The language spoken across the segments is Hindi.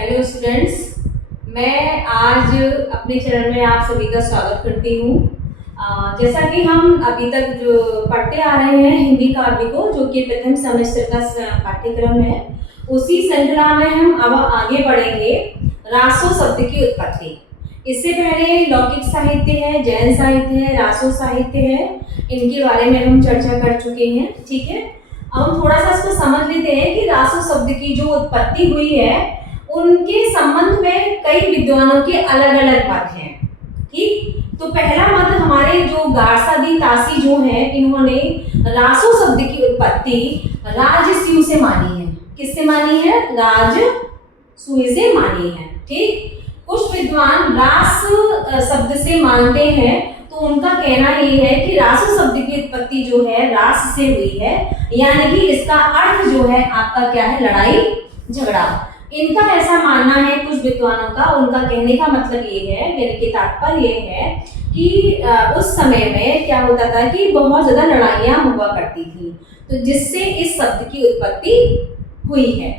हेलो स्टूडेंट्स, मैं आज अपने चैनल में आप सभी का स्वागत करती हूँ। जैसा कि हम अभी तक जो पढ़ते आ रहे हैं हिंदी काव्य को, जो कि प्रथम सेमेस्टर का पाठ्यक्रम है, उसी श्रृंखला में हम अब आगे बढ़ेंगे रासो शब्द की उत्पत्ति। इससे पहले लौकिक साहित्य है, जैन साहित्य है, रासो साहित्य है, इनके बारे में हम चर्चा कर चुके हैं। ठीक है, अब हम थोड़ा सा इसको समझ लेते हैं कि रासो शब्द की जो उत्पत्ति हुई है उनके संबंध में कई विद्वानों के अलग अलग मत हैं। ठीक, तो पहला मत हमारे जो गार्सादी तासी जो है, इन्होंने रासो शब्द की उत्पत्ति राजसूय से मानी है। किससे मानी है? राजसूय से मानी है। ठीक, कुछ विद्वान रास शब्द से मानते हैं, तो उनका कहना ये है कि रासो शब्द की उत्पत्ति जो है रास से हुई है, यानी कि इसका अर्थ जो है आपका क्या है? लड़ाई झगड़ा। इनका ऐसा मानना है कुछ विद्वानों का। उनका कहने का मतलब ये है, यानी कि तात्पर्य ये है कि उस समय में क्या होता था कि बहुत ज्यादा लड़ाइयां हुआ करती थी, तो जिससे इस शब्द की उत्पत्ति हुई है।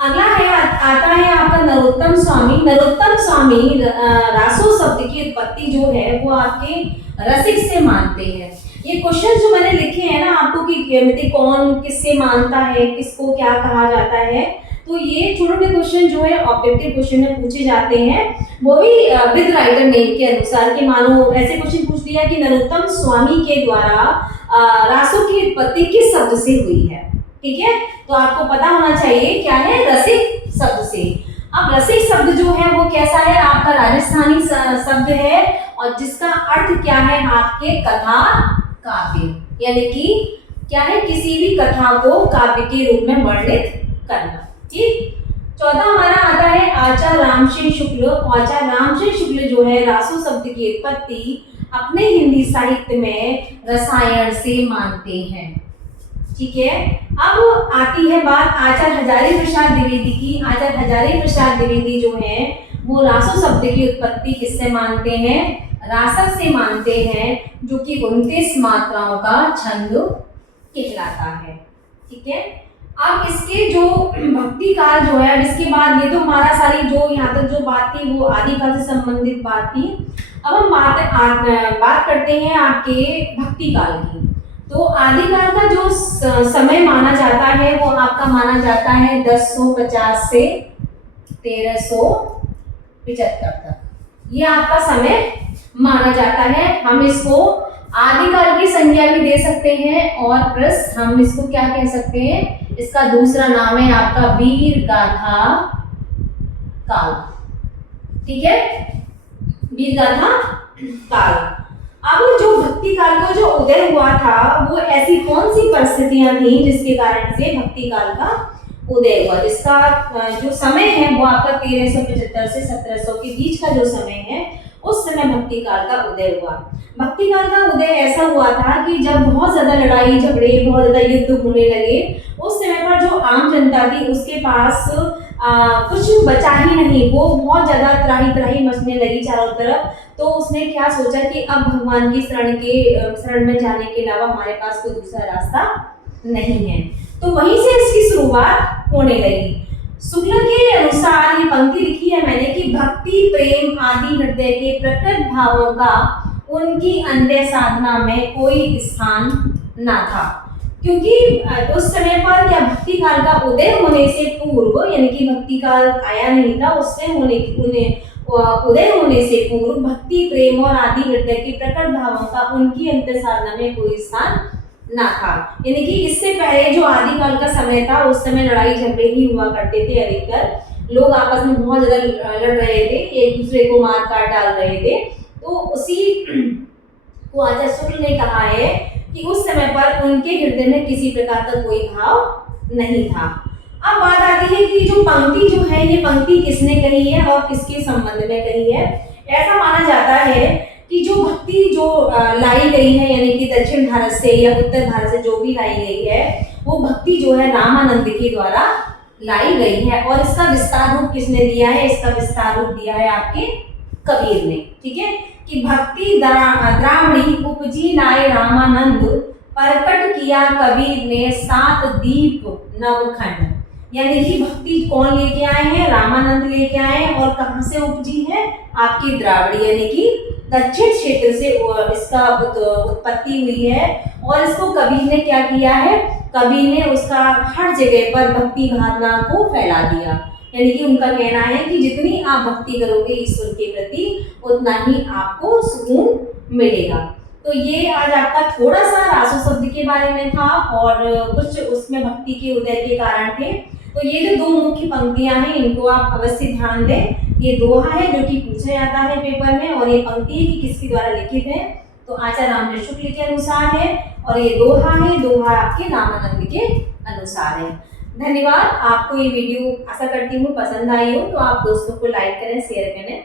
अगला है आता है आपका नरोत्तम स्वामी। नरोत्तम स्वामी रासो शब्द की उत्पत्ति जो है वो आपके रसिक से मानते हैं। ये क्वेश्चन जो मैंने लिखे हैं ना आपको कि कौन किससे मानता है, किसको क्या कहा जाता है, तो ये छोटे क्वेश्चन जो है ऑब्जेक्टिव क्वेश्चन में पूछे जाते हैं, वो भी विद राइटर नेम के अनुसार। कि मानो ऐसे क्वेश्चन पूछ दिया कि नरोत्तम स्वामी के द्वारा रासो की उत्पत्ति किस शब्द से हुई है। ठीक है, तो आपको पता होना चाहिए क्या है? रसिक शब्द से। अब रसिक शब्द जो है वो कैसा है? आपका राजस्थानी शब्द है, और जिसका अर्थ क्या है? आपके कथा काव्य, यानी कि क्या है? किसी भी कथा को काव्य के रूप में वर्णित करना। ठीक, चौथा हमारा आता है आचार्य रामसिंह शुक्ल। आचार्य रामसिंह शुक्ल जो है रासो शब्द की उत्पत्ति अपने हिंदी साहित्य में रसायन से मानते हैं। ठीक है, अब आती है बात आचार्य हजारी प्रसाद द्विवेदी की। आचार्य हजारी प्रसाद द्विवेदी जो है वो रासो शब्द की उत्पत्ति किससे मानते हैं? रासक से मानते हैं, जो कि 29 मात्राओं का छंद कहलाता है। ठीक है, अब इसके जो भक्ति काल जो है, इसके बाद ये तो हमारा सारी जो यहाँ तक जो बात थी वो आदि काल से संबंधित बात थी। अब हम बात करते हैं आपके भक्ति काल की। तो आदि काल का जो समय माना जाता है वो आपका माना जाता है 1050 से 1375 तक। ये आपका समय माना जाता है। हम इसको आदिकाल की संज्ञा भी दे सकते हैं, और प्लस हम इसको क्या कह सकते हैं? इसका दूसरा नाम है आपका वीर गाथा काल। ठीक है, वीर गाथा काल। अब जो भक्ति काल का जो उदय हुआ था, वो ऐसी कौन सी परिस्थितियां थी जिसके कारण से भक्ति काल का उदय हुआ? जिसका जो समय है वो आपका 1375 से 1700 के बीच का जो समय है, उस समय भक्ति काल का उदय हुआ। भक्ति काल का उदय ऐसा हुआ था कि जब बहुत ज्यादा लड़ाई झगड़े, बहुत ज्यादा युद्ध होने लगे, उस समय पर जो आम जनता थी उसके पास कुछ बचा ही नहीं। वो बहुत ज्यादा त्राही त्राही मचने लगी चारों तरफ। तो उसने क्या सोचा कि अब भगवान की शरण में जाने के अलावा हमारे पास कोई दूसरा रास्ता नहीं है। तो वहीं से इसकी शुरुआत होने लगी। शुक्ल के अनुसार ये पंक्ति लिखी है मैंने कि भक्ति प्रेम आदि हृदय के प्रकट भावों का उनकी अंत्य साधना में कोई स्थान ना था। क्योंकि उस समय पर क्या भक्ति काल का उदय होने से पूर्व, यानी कि भक्ति काल आया नहीं था, उससे उदय होने से पूर्व भक्ति प्रेम और आदि हृदय के प्रकट भावों का उनकी अंत्य साधना में कोई स्थान ना था। यानी कि इससे पहले जो आदिकाल का समय था, उस समय लड़ाई झगड़े ही हुआ करते थे। अधिकतर लोग आपस में बहुत ज्यादा लड़ रहे थे, एक दूसरे को मार काट डाल रहे थे। तो उसी को आचार्य शुक्ल ने कहा है कि उस समय पर उनके हृदय में किसी प्रकार का कोई भाव नहीं था। अब बात आती है कि जो पंक्ति जो है, ये पंक्ति किसने कही है और किसके संबंध में कही है। ऐसा माना जाता है कि जो भक्ति जो लाई गई है, यानी कि दक्षिण भारत से या उत्तर भारत से जो भी लाई गई है, वो भक्ति जो है रामानंद के द्वारा लाई गई है। और इसका विस्तार रूप किसने दिया है? इसका विस्तार रूप दिया है आपके कबीर ने। ठीक है, कि भक्ति द्रावणी उपजी लाए रामानंद, प्रकट किया कबीर ने 7 दीप नवखंड। यानी कि भक्ति कौन लेके आए हैं? रामानंद लेके आए हैं। और कहाँ से उपजी है? आपकी द्राविड़ी यानी कि दक्षिण क्षेत्र से इसका उत्पत्ति हुई है। और इसको कबीर ने क्या किया है? कबीर ने उसका हर जगह पर भक्ति भावना को फैला दिया। यानी कि उनका कहना है कि जितनी आप भक्ति करोगे ईश्वर के प्रति उतना ही आपको सुकून मिलेगा। तो ये आज आपका थोड़ा सा रासो शब्द के बारे में था और कुछ उसमें भक्ति के उदय के कारण थे। तो ये जो दो मुख्य पंक्तियां हैं इनको आप अवश्य ध्यान दें। ये दोहा है जो कि पूछा जाता है पेपर में, और ये पंक्ति है कि किसके द्वारा लिखित है? तो आचार्य रामकृष्ण शुक्ल के अनुसार है। और ये दोहा है, दोहा आपके रामानंद के अनुसार है। धन्यवाद। आपको ये वीडियो आशा करती हूँ पसंद आई हो, तो आप दोस्तों को लाइक करें, शेयर करें।